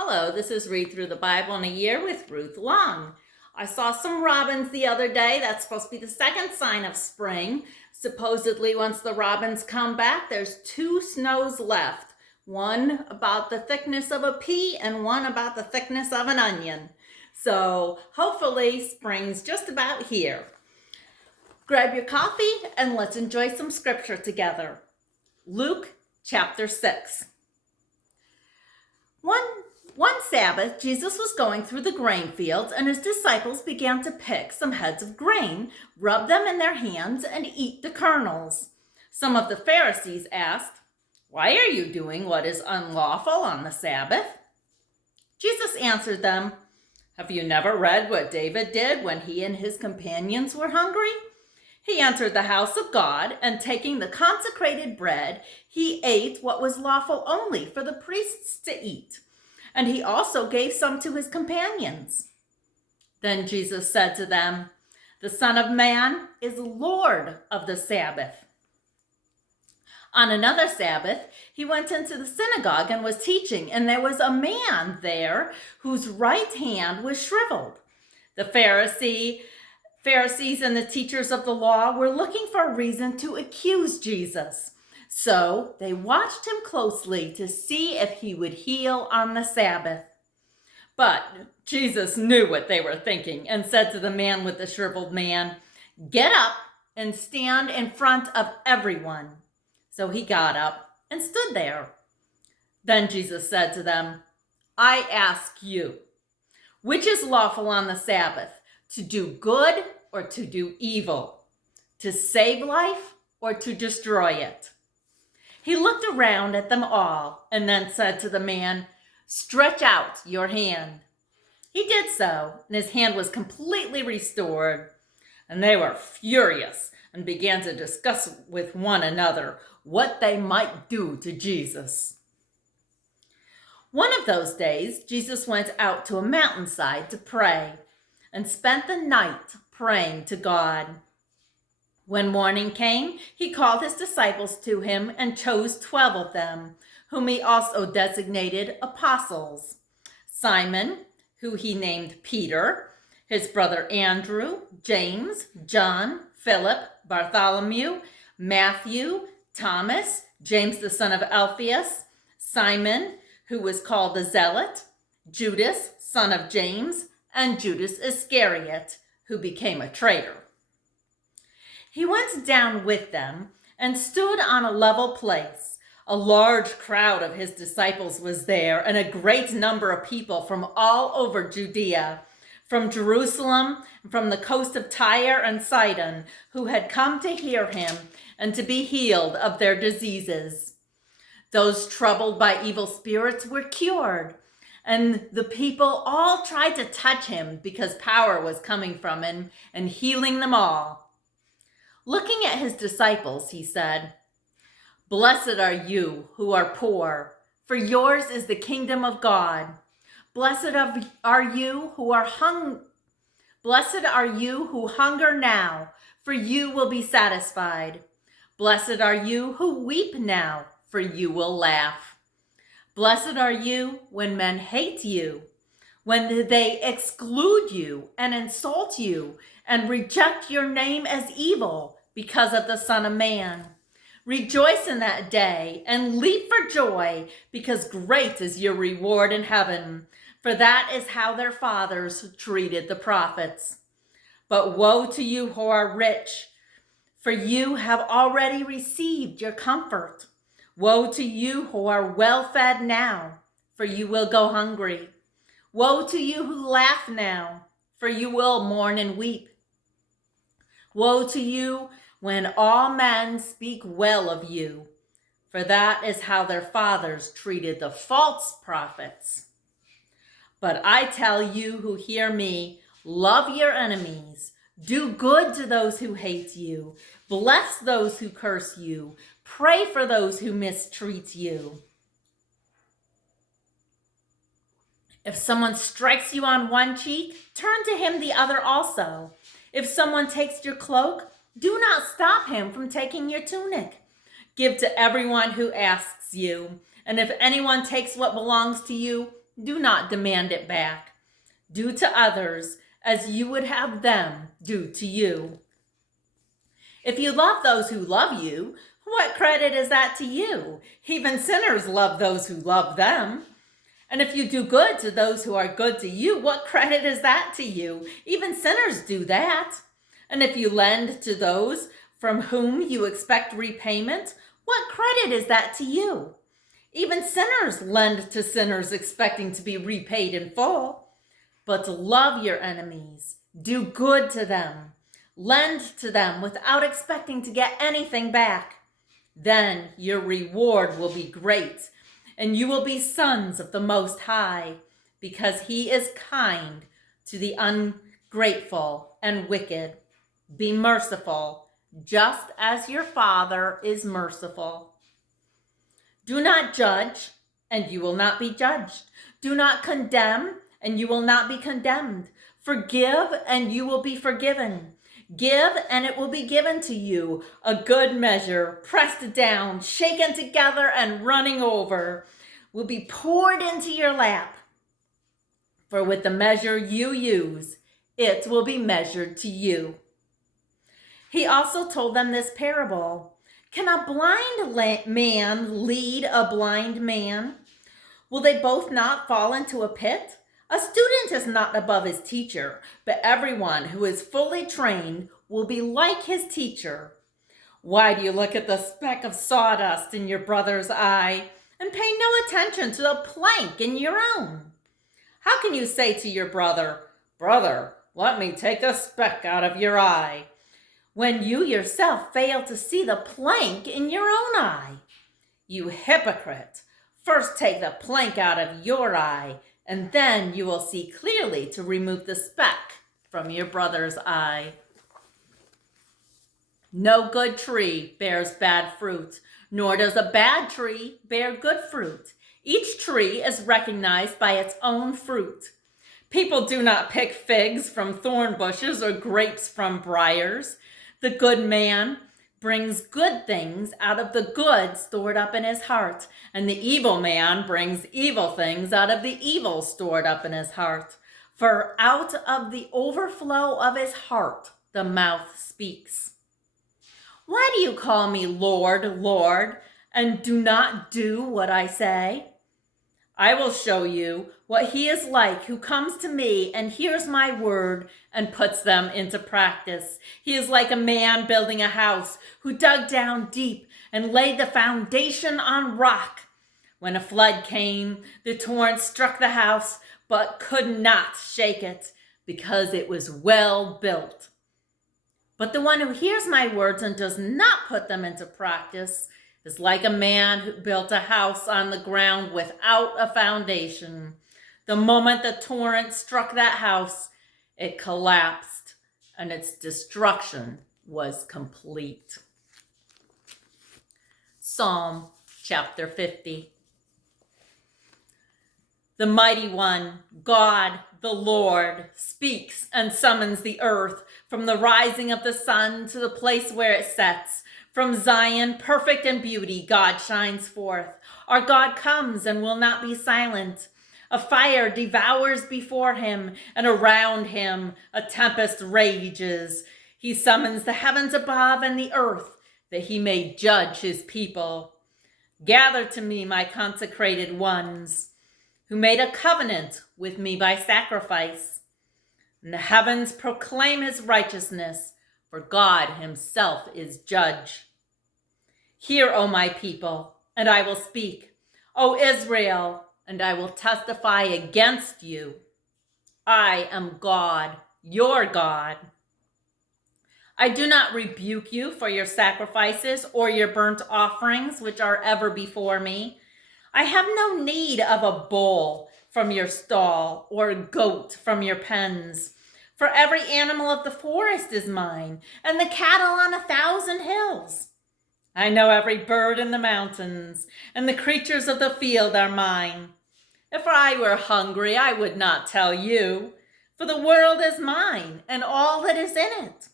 Hello, this is Read Through the Bible in a Year with Ruth Long. I saw some robins the other day. That's supposed to be the second sign of spring. Supposedly, once the robins come back, there's two snows left. One about the thickness of a pea and one about the thickness of an onion. So hopefully spring's just about here. Grab your coffee and let's enjoy some scripture together. Luke chapter 6. One Sabbath, Jesus was going through the grain fields, and his disciples began to pick some heads of grain, rub them in their hands, and eat the kernels. Some of the Pharisees asked, "Why are you doing what is unlawful on the Sabbath?" Jesus answered them, "Have you never read what David did when he and his companions were hungry? He entered the house of God, and taking the consecrated bread, he ate what was lawful only for the priests to eat. And he also gave some to his companions." Then Jesus said to them, "The Son of Man is Lord of the Sabbath." On another Sabbath, he went into the synagogue and was teaching, and there was a man there whose right hand was shriveled. The Pharisees and the teachers of the law were looking for a reason to accuse Jesus. So they watched him closely to see if he would heal on the Sabbath. But Jesus knew what they were thinking and said to the man with the shriveled hand, "Get up and stand in front of everyone." So he got up and stood there. Then Jesus said to them, "I ask you, which is lawful on the Sabbath, to do good or to do evil, to save life or to destroy it?" He looked around at them all and then said to the man, "Stretch out your hand." He did so, and his hand was completely restored. And they were furious and began to discuss with one another what they might do to Jesus. One of those days, Jesus went out to a mountainside to pray and spent the night praying to God. When morning came, he called his disciples to him and chose 12 of them, whom he also designated apostles: Simon, who he named Peter, his brother Andrew, James, John, Philip, Bartholomew, Matthew, Thomas, James the son of Alphaeus, Simon, who was called the Zealot, Judas, son of James, and Judas Iscariot, who became a traitor. He went down with them and stood on a level place. A large crowd of his disciples was there, and a great number of people from all over Judea, from Jerusalem, and from the coast of Tyre and Sidon, who had come to hear him and to be healed of their diseases. Those troubled by evil spirits were cured, and the people all tried to touch him because power was coming from him and healing them all. Looking at his disciples, he said, "Blessed are you who are poor, for yours is the kingdom of God. Blessed are you who hunger now, for you will be satisfied. Blessed are you who weep now, for you will laugh. Blessed are you when men hate you, when they exclude you and insult you and reject your name as evil because of the Son of Man. Rejoice in that day and leap for joy, because great is your reward in heaven, for that is how their fathers treated the prophets. But woe to you who are rich, for you have already received your comfort. Woe to you who are well fed now, for you will go hungry. Woe to you who laugh now, for you will mourn and weep. Woe to you when all men speak well of you, for that is how their fathers treated the false prophets. But I tell you who hear me, love your enemies, do good to those who hate you, bless those who curse you, pray for those who mistreat you. If someone strikes you on one cheek, turn to him the other also. If someone takes your cloak, do not stop him from taking your tunic. Give to everyone who asks you, and if anyone takes what belongs to you, do not demand it back. Do to others as you would have them do to you. If you love those who love you, what credit is that to you? Even sinners love those who love them. And if you do good to those who are good to you, what credit is that to you? Even sinners do that. And if you lend to those from whom you expect repayment, what credit is that to you? Even sinners lend to sinners expecting to be repaid in full. But love your enemies, do good to them, lend to them without expecting to get anything back. Then your reward will be great, and you will be sons of the Most High, because he is kind to the ungrateful and wicked. Be merciful, just as your Father is merciful. Do not judge, and you will not be judged. Do not condemn, and you will not be condemned. Forgive, and you will be forgiven. Give, and it will be given to you, a good measure, pressed down, shaken together, and running over, will be poured into your lap. For with the measure you use, it will be measured to you. He also told them this parable. Can a blind man lead a blind man? Will they both not fall into a pit? A student is not above his teacher, but everyone who is fully trained will be like his teacher. Why do you look at the speck of sawdust in your brother's eye and pay no attention to the plank in your own? How can you say to your brother, "Brother, let me take the speck out of your eye," when you yourself fail to see the plank in your own eye? You hypocrite! First take the plank out of your eye, and then you will see clearly to remove the speck from your brother's eye. No good tree bears bad fruit, nor does a bad tree bear good fruit. Each tree is recognized by its own fruit. People do not pick figs from thorn bushes or grapes from briars. The good man brings good things out of the good stored up in his heart, and the evil man brings evil things out of the evil stored up in his heart. For out of the overflow of his heart, the mouth speaks. Why do you call me Lord, Lord, and do not do what I say? I will show you what he is like who comes to me and hears my word and puts them into practice. He is like a man building a house who dug down deep and laid the foundation on rock. When a flood came, the torrent struck the house, but could not shake it because it was well built. But the one who hears my words and does not put them into practice is like a man who built a house on the ground without a foundation. The moment the torrent struck that house, it collapsed, and its destruction was complete. Psalm chapter 50. The mighty one, God, the Lord, speaks and summons the earth from the rising of the sun to the place where it sets. From Zion, perfect in beauty, God shines forth. Our God comes and will not be silent. A fire devours before him, and around him a tempest rages. He summons the heavens above and the earth, that he may judge his people. Gather to me, my consecrated ones, who made a covenant with me by sacrifice. And the heavens proclaim his righteousness, for God himself is judge. Hear, O my people, and I will speak. O Israel, and I will testify against you. I am God, your God. I do not rebuke you for your sacrifices or your burnt offerings, which are ever before me. I have no need of a bull from your stall or a goat from your pens. For every animal of the forest is mine, and the cattle on 1,000 hills. I know every bird in the mountains, and the creatures of the field are mine. If I were hungry, I would not tell you, for the world is mine, and all that is in it.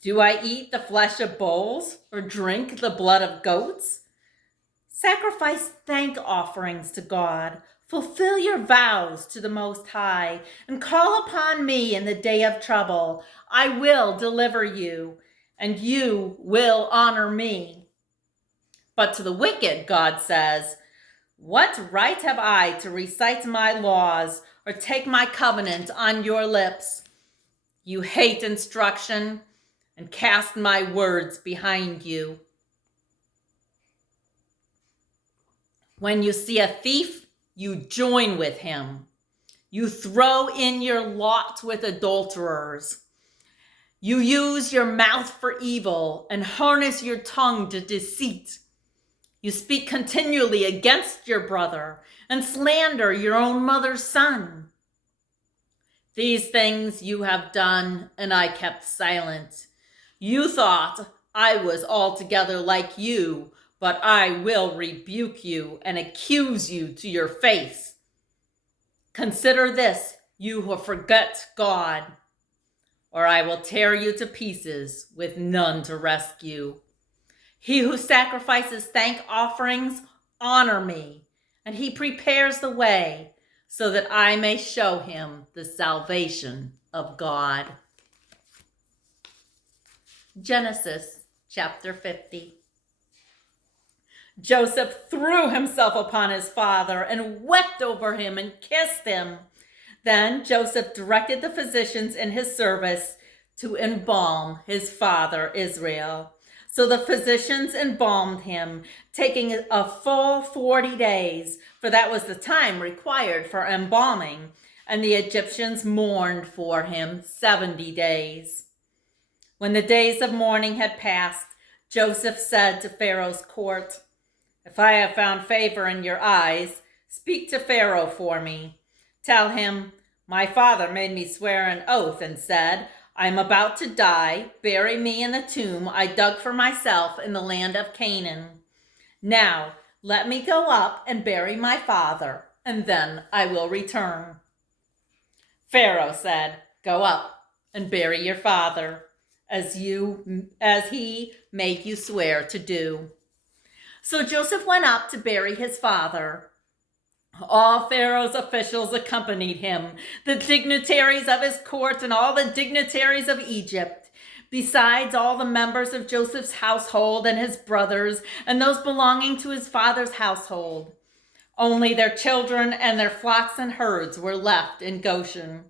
Do I eat the flesh of bulls, or drink the blood of goats? Sacrifice thank offerings to God. Fulfill your vows to the Most High, and call upon me in the day of trouble. I will deliver you, and you will honor me. But to the wicked, God says, what right have I to recite my laws or take my covenant on your lips? You hate instruction and cast my words behind you. When you see a thief, you join with him. You throw in your lot with adulterers. You use your mouth for evil and harness your tongue to deceit. You speak continually against your brother and slander your own mother's son. These things you have done, and I kept silent. You thought I was altogether like you, but I will rebuke you and accuse you to your face. Consider this, you who forget God, or I will tear you to pieces with none to rescue. He who sacrifices thank offerings honor me, and he prepares the way so that I may show him the salvation of God. Genesis chapter 50. Joseph threw himself upon his father and wept over him and kissed him. Then Joseph directed the physicians in his service to embalm his father Israel. So the physicians embalmed him, taking a full 40 days, for that was the time required for embalming, and the Egyptians mourned for him 70 days. When the days of mourning had passed, Joseph said to Pharaoh's court, if I have found favor in your eyes, speak to Pharaoh for me. Tell him, my father made me swear an oath and said, I am about to die. Bury me in the tomb I dug for myself in the land of Canaan. Now, let me go up and bury my father, and then I will return. Pharaoh said, go up and bury your father, as he made you swear to do. So Joseph went up to bury his father. All Pharaoh's officials accompanied him, the dignitaries of his court and all the dignitaries of Egypt, besides all the members of Joseph's household and his brothers and those belonging to his father's household. Only their children and their flocks and herds were left in Goshen.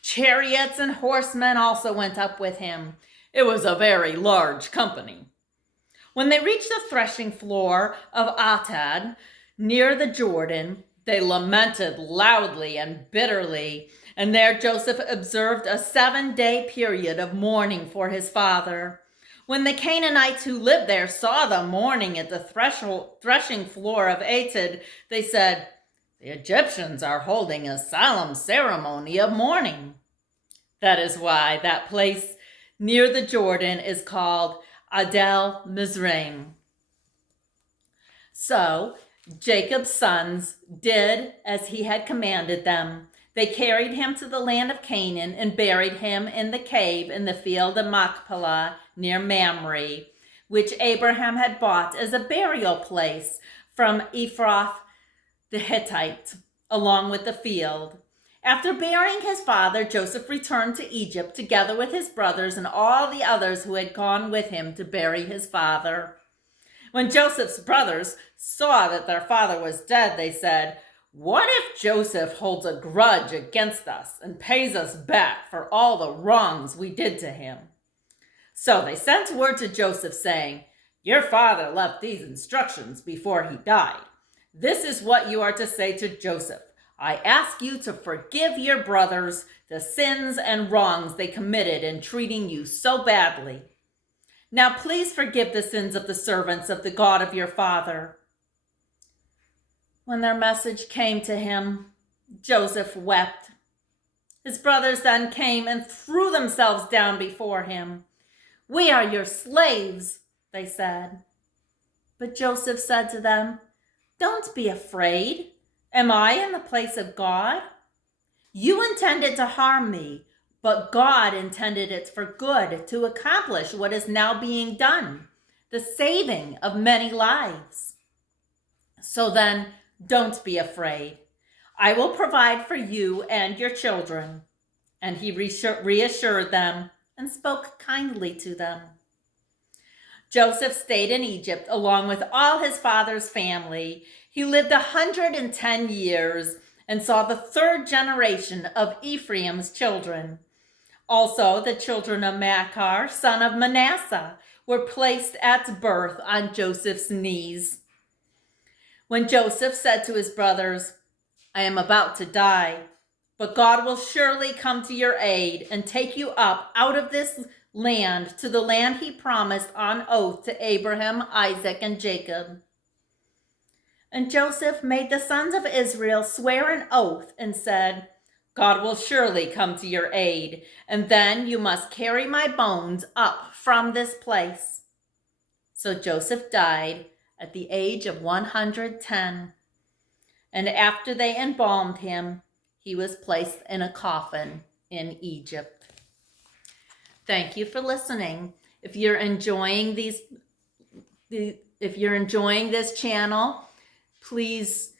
Chariots and horsemen also went up with him. It was a very large company. When they reached the threshing floor of Atad, near the Jordan, they lamented loudly and bitterly, and there Joseph observed a 7-day period of mourning for his father. When the Canaanites who lived there saw the mourning at the threshing floor of Atad, they said, the Egyptians are holding a solemn ceremony of mourning. That is why that place near the Jordan is called Adel Mizraim. So Jacob's sons did as he had commanded them. They carried him to the land of Canaan and buried him in the cave in the field of Machpelah near Mamre, which Abraham had bought as a burial place from Ephrath the Hittite, along with the field. After burying his father, Joseph returned to Egypt together with his brothers and all the others who had gone with him to bury his father. When Joseph's brothers saw that their father was dead, they said, what if Joseph holds a grudge against us and pays us back for all the wrongs we did to him? So they sent word to Joseph saying, your father left these instructions before he died. This is what you are to say to Joseph. I ask you to forgive your brothers the sins and wrongs they committed in treating you so badly. Now please forgive the sins of the servants of the God of your father. When their message came to him, Joseph wept. His brothers then came and threw themselves down before him. We are your slaves, they said. But Joseph said to them, don't be afraid. Am I in the place of God? You intended to harm me, but God intended it for good to accomplish what is now being done, the saving of many lives. So then, don't be afraid. I will provide for you and your children." And he reassured them and spoke kindly to them. Joseph stayed in Egypt along with all his father's family. He lived 110 years and saw the third generation of Ephraim's children. Also, the children of Machir, son of Manasseh, were placed at birth on Joseph's knees. When Joseph said to his brothers, "I am about to die, but God will surely come to your aid and take you up out of this land to the land he promised on oath to Abraham, Isaac, and Jacob." And Joseph made the sons of Israel swear an oath and said, "God will surely come to your aid, and then you must carry my bones up from this place." So Joseph died at the age of 110. And after they embalmed him, he was placed in a coffin in Egypt. Thank you for listening. If you're enjoying this channel, please